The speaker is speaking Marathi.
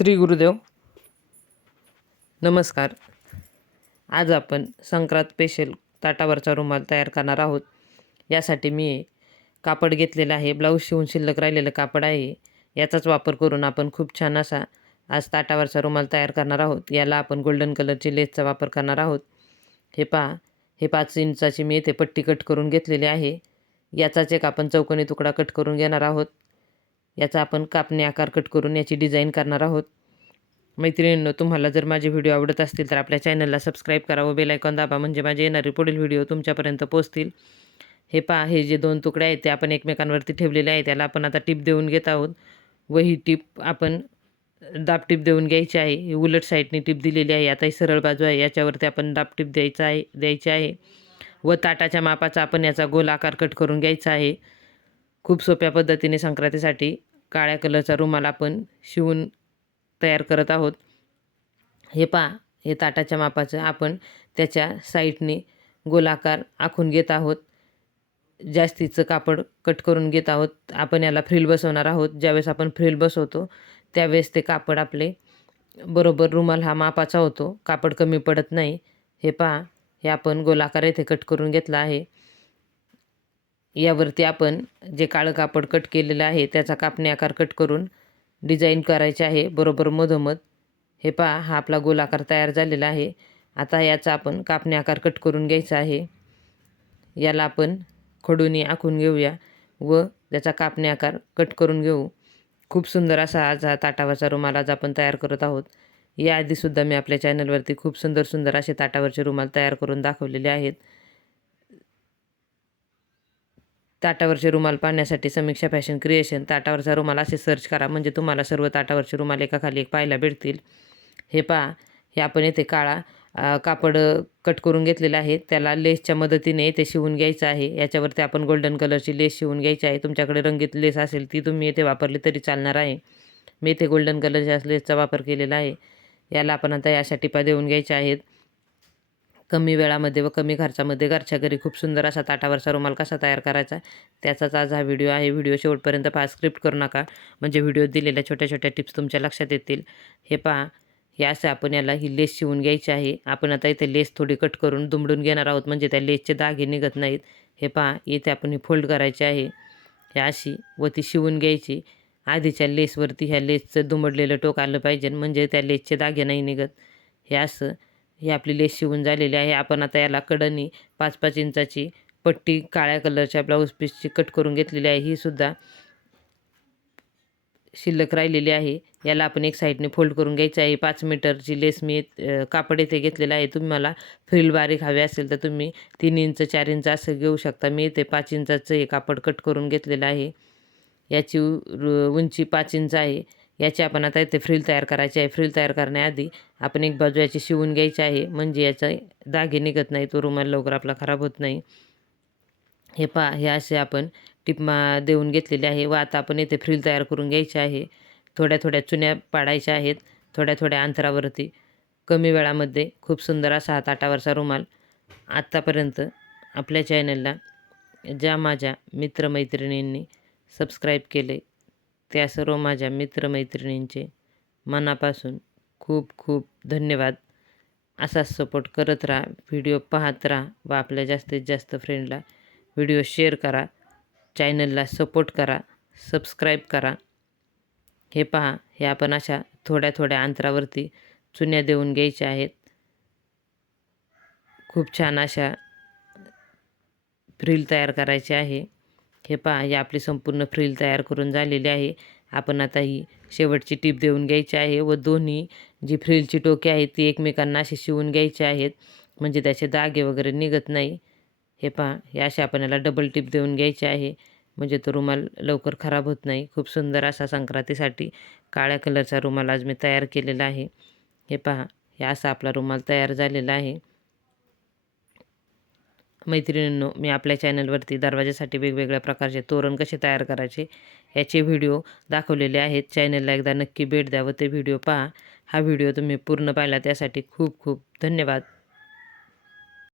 श्री गुरुदेव. नमस्कार. आज आपण संक्रांत स्पेशल ताटावरचा रुमाल तयार करणार आहोत. यासाठी मी कापड घेतलेलं आहे. ब्लाऊज शिवून शिल्लक राहिलेलं कापड आहे. याचाच वापर करून आपण खूप छान असा आज ताटावरचा रुमाल तयार करणार आहोत. याला आपण गोल्डन कलरची लेसचा वापर करणार आहोत. हे पहा हे पाच इंचाची मी येथे पट्टी कट करून घेतलेली आहे. याचाच एक आपण चौकोनी तुकडा कट करून घेणार आहोत. याचा आपण कापणी आकार कट करून याची डिझाईन करणार आहोत. मैत्रिणींनो तुम्हाला जर माझे व्हिडिओ आवडत असतील तर आपल्या चॅनलला सबस्क्राईब करा व दाबा म्हणजे माझे येणारे पुढील व्हिडिओ तुमच्यापर्यंत पोहोचतील. हे पहा हे जे दोन तुकडे आहेत ते आपण एकमेकांवरती ठेवलेले आहे त्याला आपण आता टिप देऊन घेत आहोत. व ही टीप आपण दाब टीप देऊन घ्यायची आहे. उलट साईडने टिप दिलेली आहे. आता ही सरळ बाजू आहे. याच्यावरती आपण दाब टीप द्यायचा आहे द्यायची आहे. व ताटाच्या मापाचा आपण याचा गोल आकार कट करून घ्यायचा आहे. खूप सोप्या पद्धतीने संक्रांतीसाठी काळ्या कलरचा रुमाल आपण शिवून तयार करत आहोत. हे पहा हे ताटाच्या मापाचं आपण त्याच्या साईडने गोलाकार आखून घेत आहोत. जास्तीचं कापड कट करून घेत आहोत. आपण याला फ्रिल बसवणार आहोत. ज्यावेळेस आपण फ्रिल बसवतो त्यावेळेस ते कापड आपले बरोबर रुमाल हा मापाचा होतो. कापड कमी पडत नाही. हे पहा हे आपण गोलाकार येथे कट करून घेतला आहे. यावरती आपण जे काळं कापड कट केलेलं आहे त्याचा कापणी आकार कट करून डिझाईन करायचे आहे. बरोबर मधोमध. हे पहा हा आपला गोलाकार तयार झालेला आहे. आता याचा आपण कापणी आकार कट करून घ्यायचा आहे. याला आपण खडूनी आखून घेऊया व त्याचा कापणी आकार कट करून घेऊ. खूप सुंदर असा आज हा ताटावरचा रुमाल आज आपण तयार करत आहोत. याआधीसुद्धा मी आपल्या चॅनलवरती खूप सुंदर सुंदर असे ताटावरचे रुमाल तयार करून दाखवलेले आहेत. ताटावरचे रुमाल पाहण्यासाठी समीक्षा फॅशन क्रिएशन. ताटावरचा रुमाल असे सर्च करा म्हणजे तुम्हाला सर्व ताटावरचे रुमाल एकाखाली एक पाहायला भेटतील. हे पहा हे आपण येथे काळा कापड कट करून घेतलेलं आहे. त्याला लेसच्या मदतीने ते शिवून घ्यायचं आहे. याच्यावरती आपण गोल्डन कलरची लेस शिवून घ्यायची आहे. तुमच्याकडे रंगीत लेस असेल ती तुम्ही येथे वापरली तरी चालणार आहे. मी इथे गोल्डन कलरच्या लेसचा वापर केलेला आहे. याला आपण आता अशा टिपा देऊन घ्यायच्या आहेत. कमी वेळामध्ये व कमी खर्चामध्ये घरच्या घरी खूप सुंदर असा ताटावरचा रुमाल कसा तयार करायचा त्याचाच आज हा व्हिडिओ आहे. व्हिडिओ शेवटपर्यंत पहा स्क्रिप्ट करू नका. म्हणजे व्हिडिओ दिलेल्या छोट्या छोट्या टिप्स तुमच्या लक्षात येतील. हे पहा हे असं आपण याला ही लेस शिवून घ्यायची आहे. आपण आता इथे लेस थोडी कट करून दुमडून घेणार आहोत. म्हणजे त्या लेसचे दागे निघत नाहीत. हे पहा इथे आपण ही फोल्ड करायची आहे. हे अशी व ती शिवून घ्यायची. आधीच्या लेसवरती ह्या लेसचं दुमडलेलं टोक आलं पाहिजे. म्हणजे त्या लेसचे दागे नाही निघत. हे असं ही आपली लेस शिवून झालेली आहे. आपण आता याला कडनी पाच पाच इंचाची पट्टी काळ्या कलरच्या ब्लाऊज पीसची कट करून घेतलेली आहे. ही सुद्धा शिल्लक राहिलेली आहे. याला आपण एक साईडने फोल्ड करून घ्यायचं आहे. पाच मीटरची लेस मी कापड येथे घेतलेलं आहे. तुम्ही मला फ्रिल बारीक हवे असेल तर तुम्ही तीन इंच चार इंच असं घेऊ शकता. मी इथे पाच इंचाचं हे कापड कट करून घेतलेलं आहे. याची उंची पाच इंच आहे. याची आपण आता इथे फ्रिल तयार करायची आहे. फ्रिल तयार करण्याआधी आपण एक बाजू याची शिवून घ्यायची आहे. म्हणजे याचा धागे निघत नाही. तो रुमाल लवकर आपला खराब होत नाही. हे पहा हे असे आपण टिपमा देऊन घेतलेले आहे व आता आपण इथे फ्रिल तयार करून घ्यायचे आहे. थोड्या थोड्या चुन्या पाडायच्या आहेत. थोड्या थोड्या अंतरावरती. कमी वेळामध्ये खूप सुंदर असा हा ताटावरचा रुमाल आत्तापर्यंत आपल्या चॅनलला ज्या माझ्या मित्रमैत्रिणींनी सबस्क्राईब केले त्या सर्व माझ्या मित्रमैत्रिणींचे मनापासून खूप खूप धन्यवाद. असाच सपोर्ट करत राहा व्हिडिओ पाहत राहा व आपल्या जास्तीत जास्त फ्रेंडला व्हिडिओ शेअर करा चॅनलला सपोर्ट करा सबस्क्राईब करा. हे पहा हे आपण अशा थोड्या थोड्या अंतरावरती चुन्या देऊन घ्यायच्या आहेत. खूप छान अशा फ्रील तयार करायचे आहे. हे पहा ही आपली संपूर्ण फ्रील तयार करून झालेली आहे. आपण आता ही शेवटची टीप देऊन घ्यायची आहे व दोन्ही जी फ्रिलची टोके आहेत ती एकमेकांना अशी शिवून घ्यायची आहेत. म्हणजे त्याचे दागे वगैरे निघत नाही. हे पहा हे असे आपण याला डबल टीप देऊन घ्यायची आहे. म्हणजे तो रुमाल लवकर खराब होत नाही. खूप सुंदर असा संक्रांतीसाठी काळ्या कलरचा रुमाल आज मी तयार केलेला आहे. हे पहा हे असा आपला रुमाल तयार झालेला आहे. मैत्रिणींनो मी आपल्या चॅनलवरती दरवाजासाठी वेगवेगळ्या प्रकारचे तोरण कसे तयार करायचे याचे व्हिडिओ दाखवलेले आहेत. चॅनलला एकदा नक्की भेट द्या व ते व्हिडिओ पहा. हा व्हिडिओ तुम्ही पूर्ण पाहिला त्यासाठी खूप खूप धन्यवाद.